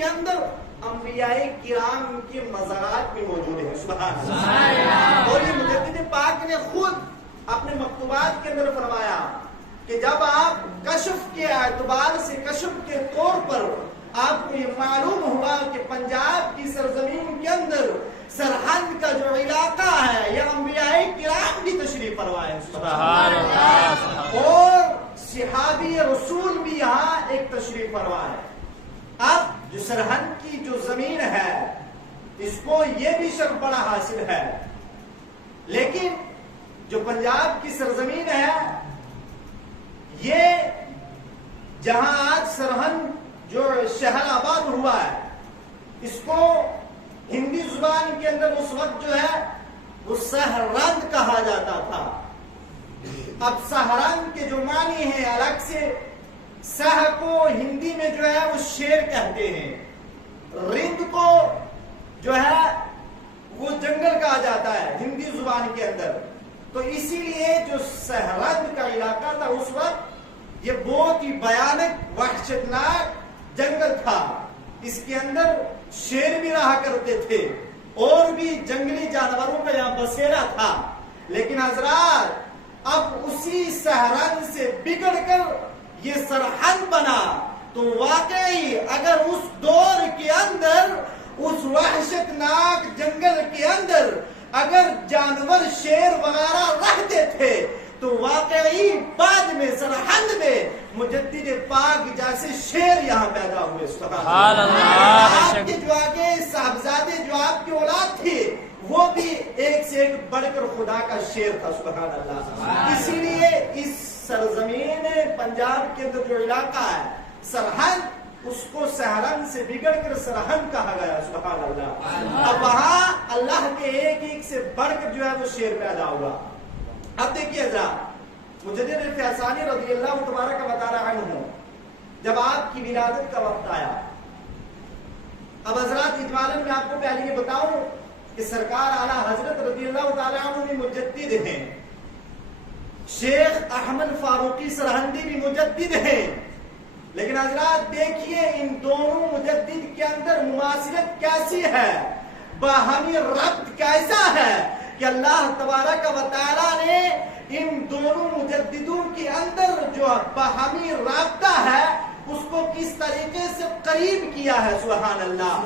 کے اندر انبیاء کرام کے مزارات بھی موجود ہیں. سبحان اللہ. اور یہ مجدد پاک نے خود اپنے مکتوبات کے اندر فرمایا کہ جب آپ کشف کے اعتبار سے کشف کے طور پر آپ کو یہ معلوم ہوا کہ پنجاب کی سرزمین کے اندر سرحد کا جو علاقہ ہے یہ انبیاء کرام بھی تشریف فرمائے. سبحان اللہ. اور صحابی رسول بھی یہاں ایک تشریف فرمائے. اب جو سرحد کی جو زمین ہے اس کو یہ بھی شرف بڑا حاصل ہے، لیکن جو پنجاب کی سرزمین ہے یہ جہاں آج سرحد جو شہر آباد ہوا ہے اس کو ہندی زبان کے اندر اس وقت جو ہے وہ سہرند کہا جاتا تھا. اب سہرند کے جو معنی ہیں الگ سے، سہ کو ہندی میں جو ہے وہ شیر کہتے ہیں، رند کو جو ہے وہ جنگل کہا جاتا ہے ہندی زبان کے اندر. تو اسی لیے جو سہرند کا علاقہ تھا اس وقت یہ بہت ہی بھیانک وحشتناک جنگل تھا. اس کے اندر شیر بھی رہا کرتے تھے اور بھی جنگلی جانوروں کا یہاں بسیرا تھا. لیکن حضرات اب اسی سہرند سے بگڑ کر یہ سرحد بنا تو واقعی اگر اس دور کے اندر اس وحشتناک جنگل کے اندر اگر جانور شیر وغیرہ رہتے تھے تو واقعی بعد میں سرحد میں مجدد پاک جیسے شیر یہاں پیدا ہوئے. سبحان اللہ. آپ کے جو آگے صاحبزادے جو آپ کی اولاد تھی وہ بھی ایک سے ایک بڑھ کر خدا کا شیر تھا. سبحان اللہ. اسی لیے اس سرزمین پنجاب کے اندر جو علاقہ ہے سرحد اس کو سہرند سے بگڑ کر سرحد کہا گیا. سبحان اللہ. اب وہاں اللہ کے ایک ایک سے بڑھ کر جو ہے وہ شیر پیدا ہوا. اب دیکھیے حضرات مجدد فیضانی رضی اللہ تبارک و تعالی عنہ جب آپ کی ولادت کا وقت آیا، اب حضرات اجمالاً میں آپ کو پہلے یہ بتاؤں کہ سرکار اعلیٰ حضرت رضی اللہ تعالی عنہ بھی مجدد ہیں، شیخ احمد فاروقی سرہندی بھی مجدد ہیں. لیکن حضرات دیکھیے ان دونوں مجدد کے اندر مماثلت کیسی ہے، باہمی ربط کیسا ہے کہ اللہ تبارک و تعالی نے ان دونوں مجددوں کے اندر جو باہمی رابطہ ہے اس کو کس طریقے سے قریب کیا ہے. سبحان اللہ.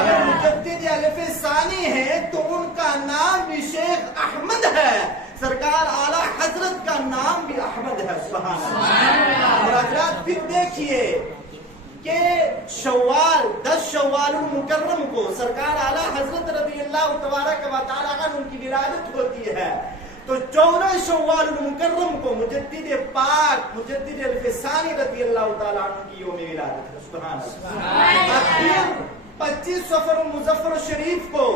اگر مجدد الف ثانی ہے تو ان کا نام بھی شیخ احمد ہے، سرکار اعلیٰ حضرت کا نام بھی احمد ہے. سبحان اللہ. اور حضرات پھر دیکھیے کہ شوال 10 شوال المکرم کو سرکار اعلیٰ حضرت رضی اللہ تبارک و تعالی عنہ ان کی ولادت ہوتی ہے، تو 14 شوال المکرم کو مجدد پاک مجدد الف ثانی رضی اللہ تعالی عنہ کی یوم ولادت ہے. سبحان اللہ. پھر 25 صفر مظفر شریف کو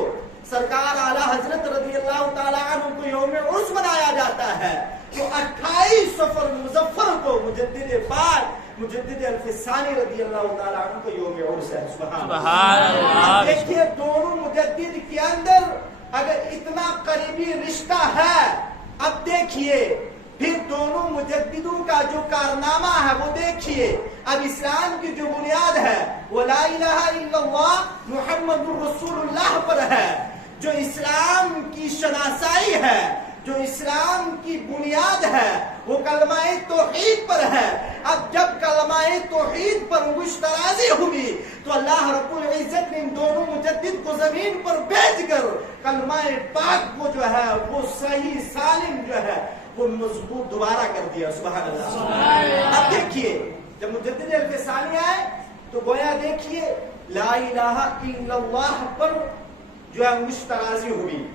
سرکار اعلیٰ حضرت رضی اللہ تعالی عنہ کو یوم عرس منایا جاتا ہے، تو 28 صفر مظفر کو مجدد پاک مجدد الف ثانی رضی اللہ تعالی عنہ کو یوم عرس ہے. سبحان اللہ. دیکھیے دونوں مجدد کے اندر اگر اتنا قریبی رشتہ ہے، اب دیکھیے پھر دونوں مجددوں کا جو کارنامہ ہے وہ دیکھیے. اب اسلام کی جو بنیاد ہے وہ لا الہ الا اللہ محمد رسول اللہ پر ہے. جو اسلام کی شناسائی ہے، جو اسلام کی بنیاد ہے وہ کلمہ توحید پر ہے. اب جب کلمہ توحید پر مشترازی ہوئی تو اللہ رب العزت نے ان دونوں مجدد کو زمین پر بھیج کر کلمہ پاک کو جو ہے وہ صحیح سالم جو ہے وہ مضبوط دوبارہ کر دیا. سبحان اللہ. اب دیکھیے جب مجدد الف ثانی آئے تو گویا دیکھیے لا الہ الا اللہ پر جو ہے مشترازی ہوئی.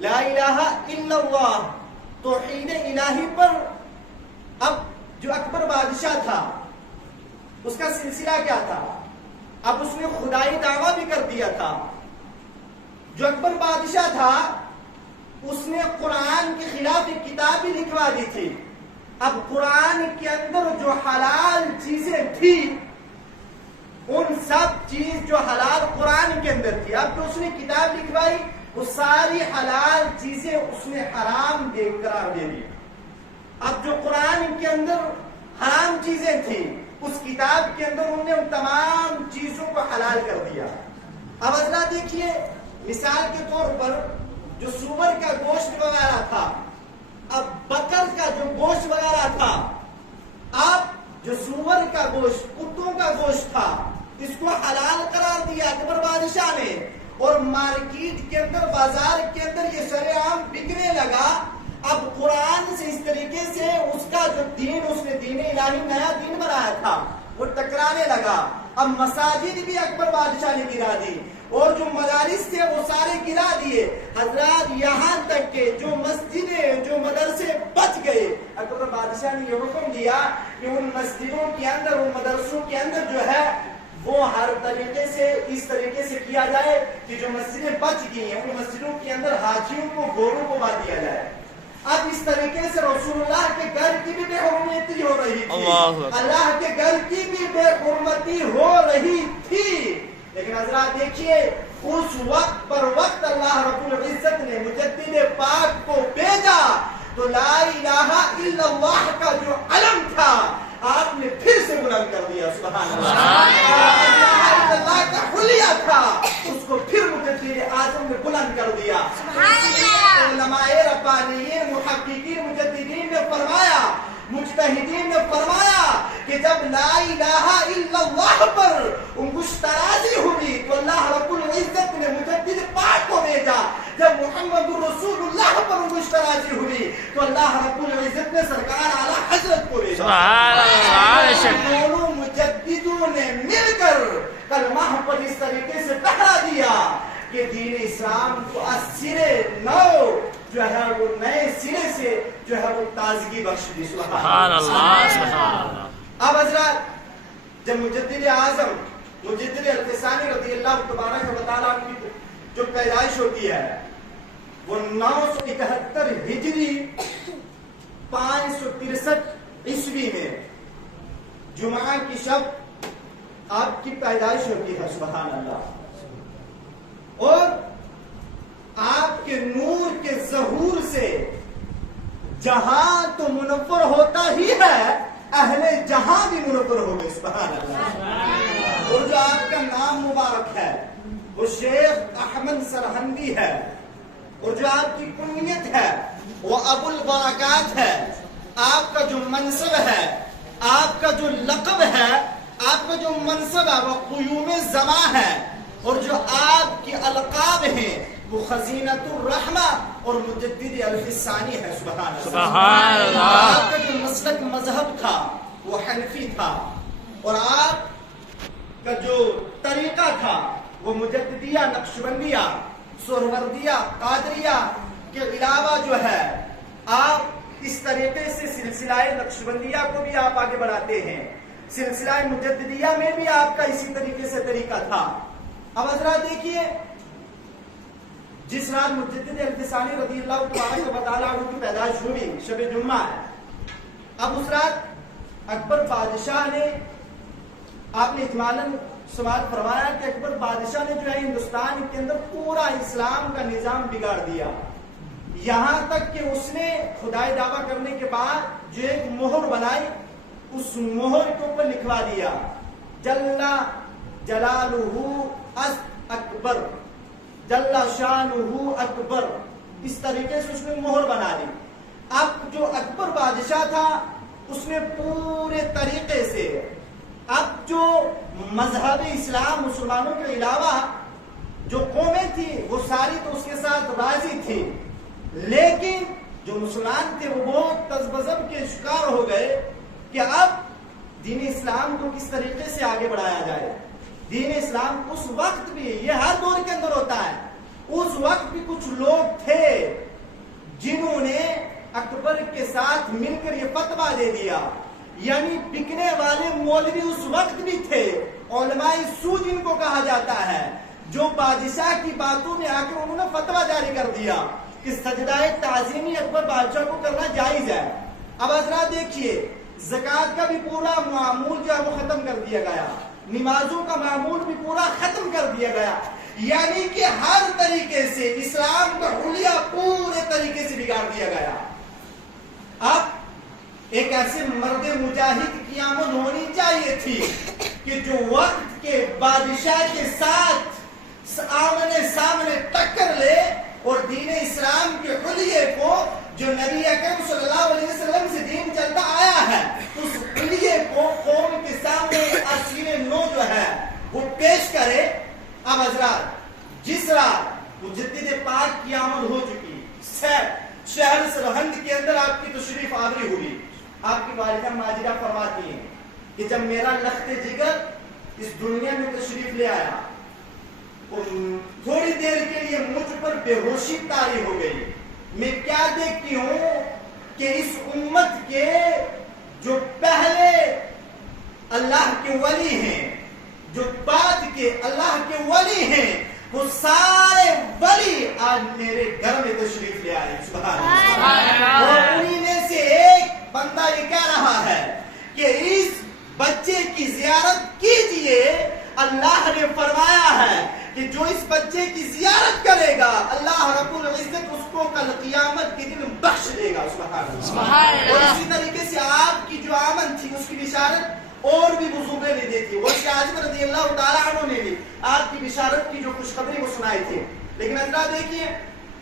لا الہ الا اللہ توحید الہی پر اب جو اکبر بادشاہ تھا اس کا سلسلہ کیا تھا؟ اب اس نے خدائی دعویٰ بھی کر دیا تھا. جو اکبر بادشاہ تھا اس نے قرآن کے خلاف ایک کتاب بھی لکھوا دی تھی. اب قرآن کے اندر جو حلال چیزیں تھی ان سب چیز جو حلال قرآن کے اندر تھی، اب جو اس نے کتاب لکھوائی وہ ساری حلال چیزیں اس نے حرام قرار دے دی. اب جو قرآن کے اندر حرام چیزیں تھیں اس کتاب کے اندر انہوں نے ان تمام چیزوں کو حلال کر دیا. اب حضرات دیکھیے مثال کے طور پر جو سور کا گوشت وغیرہ تھا، اب بکر کا جو گوشت وغیرہ تھا، اب جو سور کا گوشت، کتوں کا گوشت تھا، اس کو حلال قرار دیا اکبر بادشاہ نے، اور مارکیٹ کے اندر، بازار کے اندر یہ شرع عام بکنے لگا. اب قرآن سے اس طریقے سے اس کا جو دین، اس نے دین الہی نیا دین بنایا تھا، وہ ٹکرانے لگا. اب مساجد بھی اکبر بادشاہ نے گرا دی، اور جو مدارس تھے وہ سارے گرا دیے. حضرات یہاں تک کہ جو مسجدیں، جو مدرسے بچ گئے، اکبر بادشاہ نے یہ حکم دیا کہ ان مسجدوں کے اندر، ان مدرسوں کے اندر جو ہے وہ ہر طریقے سے اس طریقے سے کیا جائے کہ جو مسجدیں بچ گئی ہیں ان مسجدوں کے اندر حاجیوں کو، گھوڑوں کو مار دیا جائے. اب اس طریقے سے رسول اللہ کے گھر کی بھی بے حرمتی ہو رہی تھی، اللہ کے گھر کی بھی بے حرمتی ہو رہی تھی. لیکن حضرات دیکھیے اس وقت پر وقت اللہ رب العزت نے مجدد پاک کو بھیجا تو لا الہ الا اللہ کا جو علم تھا آپ نے پھر سے بلند کر دیا. سبحان اللہ. لا الہ الا اللہ کا حلیہ تھا، اس کو پھر مجدد اعظم نے بلند کر دیا. علماء ربانیین، محققین، مجددین نے فرمایا، مجتہدین نے فرمایا کہ جب لا الہ الا اللہ پر انگشت ترازی ہوئی تو اللہ رب العزت نے مجدد پاک کو بھیجا. جب محمد رسول اللہ پر انگشت ترازی ہوئی تو اللہ رب العزت نے سرکار اعلی حضرت کو بھیجا. دونوں مجددوں نے مل کر کلمہ پر اس طریقے سے پہرا دیا کہ دین اسلام کو سرے نو جو ہے وہ نئے سرے سے جو ہے وہ تازگی بخش دی. سبحان اللہ. اب حضرات جب مجدد اعظم مجدد الفسانی رضی اللہ تبارک و تعالیٰ کی جو پیدائش ہوتی ہے وہ 971 ہجری 563 عیسوی میں جمعہ کی شب آپ کی پیدائش ہوتی ہے. سبحان اللہ. اور آپ کے نور کے ظہور سے جہاں تو منور ہوتا ہی ہے، اہل جہاں بھی منور ہو گئے. سبحان اللہ. اور جو آپ کا نام مبارک ہے وہ شیخ احمد سرہندی ہے، اور جو آپ کی کنیت ہے وہ ابو البرکات ہے. آپ کا جو منصب ہے، آپ کا جو لقب ہے، آپ کا جو منصب ہے وہ قیوم زماں ہے، اور جو آپ کی القاب ہیں وہ خزینۃ الرحمہ اور مجدد الفسانی ہے. سبحان اللہ. آپ کا جو مسلک مذہب تھا وہ حنفی تھا، اور آپ کا جو طریقہ تھا وہ مجددیہ، نقشبندیہ، سہروردیہ، قادریہ کے علاوہ جو ہے آپ اس طریقے سے سلسلہ نقشبندیہ کو بھی آپ آگے بڑھاتے ہیں. سلسلہ مجددیہ میں بھی آپ کا اسی طریقے سے طریقہ تھا. اب حضرات دیکھیے جس رات مجدد الفسانی رضی اللہ تبارک و تعالیٰ عنہ کی پیدائش ہوئی شب جمعہ ہے. اب اس رات اکبر بادشاہ نے، آپ نے اجمالاً سماعت فرمایا کہ اکبر بادشاہ نے جو ہے ہندوستان کے اندر پورا اسلام کا نظام بگاڑ دیا، یہاں تک کہ اس نے خدائی دعویٰ کرنے کے بعد جو ایک مہر بنائی، اس مہر کے اوپر لکھوا دیا جل جلالہ اکبر، جل شانہ اکبر. اس طریقے سے اس نے مہر بنا دی. اب جو اکبر بادشاہ تھا اس نے پورے طریقے سے، اب جو مذہب اسلام مسلمانوں کے علاوہ جو قومیں تھی وہ ساری تو اس کے ساتھ راضی تھی، لیکن جو مسلمان تھے وہ بہت تذبذب کے شکار ہو گئے کہ اب دین اسلام کو کس طریقے سے آگے بڑھایا جائے. دین اسلام اس وقت بھی، یہ ہر دور کے اندر ہوتا ہے، اس وقت بھی کچھ لوگ تھے جنہوں نے اکبر کے ساتھ مل کر یہ فتویٰ دے دیا. یعنی بکنے والے مولوی اس وقت بھی تھے، علماء سو جن کو کہا جاتا ہے، جو بادشاہ کی باتوں میں آ کر انہوں نے فتویٰ جاری کر دیا کہ سجدہ تعظیمی اکبر بادشاہ کو کرنا جائز ہے. اب حضرات دیکھیے زکوٰۃ کا بھی پورا معمول جو ہے وہ ختم کر دیا گیا، نمازوں کا معمول بھی پورا ختم کر دیا گیا، یعنی کہ ہر طریقے سے اسلام کا حلیہ پورے طریقے سے بگاڑ دیا گیا. اب ایک ایسے مرد مجاہد کی آمد ہونی چاہیے تھی کہ جو وقت کے بادشاہ کے ساتھ آمنے سامنے ٹکر لے اور دین اسلام کے حلیے کو جو نبی اکرم صلی اللہ علیہ وسلم سے دین چلتا آیا ہے اس حلیے کو قوم کے سامنے اسیر نو جو ہے وہ پیش کرے. اب حضرات جس رات مجدد پاک کی آمد ہو چکی شہر سرہند کے اندر آپ کی تشریف آوری ہوئی. آپ کی والدہ ماجدہ فرماتی ہیں کہ جب میرا لخت جگر اس دنیا میں تشریف لے آیا تھوڑی دیر کے لیے مجھ پر بے ہوشی طاری ہو گئی. میں کیا دیکھتی ہوں کہ اس امت کے جو پہلے اللہ کے ولی ہیں جو بعد کے اللہ کے ولی ہیں وہ سارے ولی آج میرے گھر میں تشریف لے آئے. سبحان اللہ. اور انہی میں سے ایک بندہ یہ کہہ رہا ہے کہ اس بچے کی زیارت کیجئے. اللہ نے فرمایا ہے کہ جو اس بچے کی زیارت کرے گا اللہ رب العزت اس کو کل قیامت کے دن بخش دے گا. سبحان اللہ. اور اسی طریقے سے آپ کی جو آمد تھی اس کی بشارت اور بھی بزرگوں نے دی تھی. غوث اعظم رضی اللہ تعالیٰ عنہ نے بھی آپ کی بشارت کی جو خوشخبری وہ سنائی تھی. لیکن حضرات دیکھیے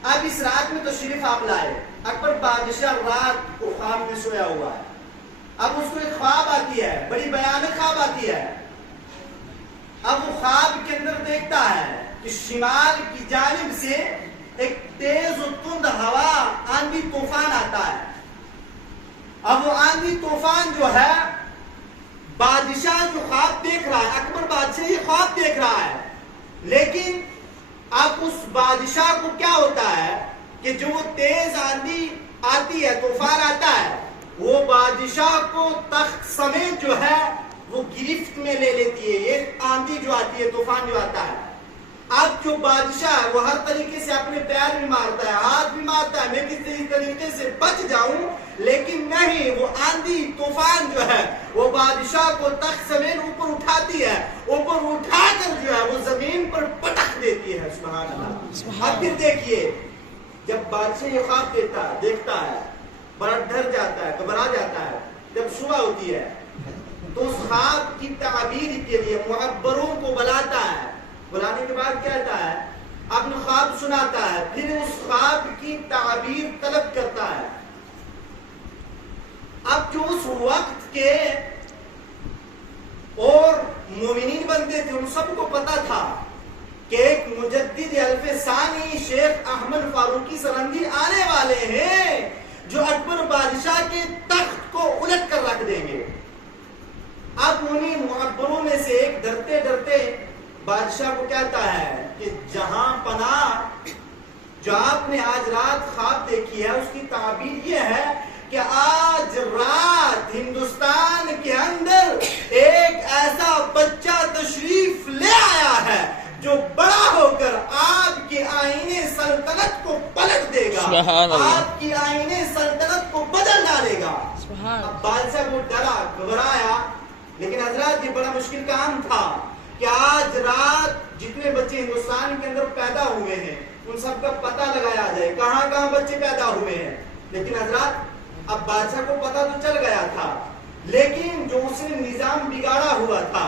اب اس رات میں تشریف آپ لائے. اکبر بادشاہ رات کو خواب میں سویا ہوا ہے. اب اس کو ایک خواب آتی ہے بڑی بھیانک خواب آتی ہے. اب وہ خواب کے اندر دیکھتا ہے کہ شمال کی جانب سے ایک تیز و تند ہوا آندھی طوفان آتا ہے. اب وہ آندھی طوفان جو ہے بادشاہ جو خواب دیکھ رہا ہے اکبر بادشاہ یہ خواب دیکھ رہا ہے لیکن اب اس بادشاہ کو کیا ہوتا ہے کہ جو وہ تیز آندھی آتی ہے طوفان آتا ہے وہ بادشاہ کو تخت سمیت جو ہے وہ گرفت میں لے لیتی ہے. یہ آندھی جو آتی ہے طوفان جو آتا ہے اب جو بادشاہ ہے وہ ہر طریقے سے اپنے پیر بھی مارتا ہے ہاتھ بھی مارتا ہے میں کسی طریقے سے بچ جاؤں لیکن نہیں وہ آندھی طوفان جو ہے وہ بادشاہ کو تخت سمیت اوپر اٹھاتی ہے. اوپر اٹھا کر جو ہے وہ زمین پر پٹک دیتی ہے. سبحان اللہ. اب پھر دیکھیے جب بادشاہ یہ خواب دیکھتا ہے بڑا ڈر جاتا ہے گھبرا جاتا ہے. جب صبح ہوتی ہے تو اس خواب کی تعبیر کے لیے معبروں کو بلاتا ہے. بلانے کے بعد کہتا ہے اپنا خواب سناتا ہے پھر اس خواب کی تعبیر طلب کرتا ہے. اب جو اس وقت کے اور مومنین بندے تھے ان سب کو پتا تھا کہ ایک مجدد الف ثانی شیخ احمد فاروقی سرہندی آنے والے ہیں جو اکبر بادشاہ کے تخت کو الٹ کر رکھ دیں گے. اب انہی معبروں میں سے ایک ڈرتے ڈرتے بادشاہ کو کہتا ہے کہ جہاں پناہ جو آپ نے آج رات خواب دیکھی ہے اس کی تعبیر یہ ہے کہ آج رات ہندوستان کے اندر ایک ایسا بچہ تشریف لے آیا ہے جو بڑا ہو کر آپ کی آئین سلطنت کو پلٹ دے گا آپ کی آئین سلطنت کو بدل ڈالے گا. اب بادشاہ کو ڈرا گھبرایا لیکن حضرات یہ بڑا مشکل کام تھا کہ آج رات جتنے بچے ہندوستان کے اندر پیدا ہوئے ہیں ان سب کا پتہ لگایا جائے کہاں کہاں بچے پیدا ہوئے ہیں. لیکن حضرات اب بادشاہ کو پتہ تو چل گیا تھا لیکن جو اس نے نظام بگاڑا ہوا تھا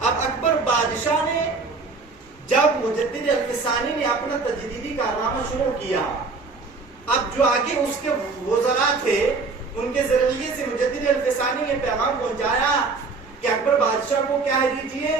اب اکبر بادشاہ نے جب مجدد الف ثانی نے اپنا تجدیدی کارنامہ شروع کیا اب جو آگے اس کے وزراء تھے ان کے ذریعے سے مجدد الف ثانی نے پیغام پہنچایا کہ اکبر بادشاہ کو کہہ دیجئے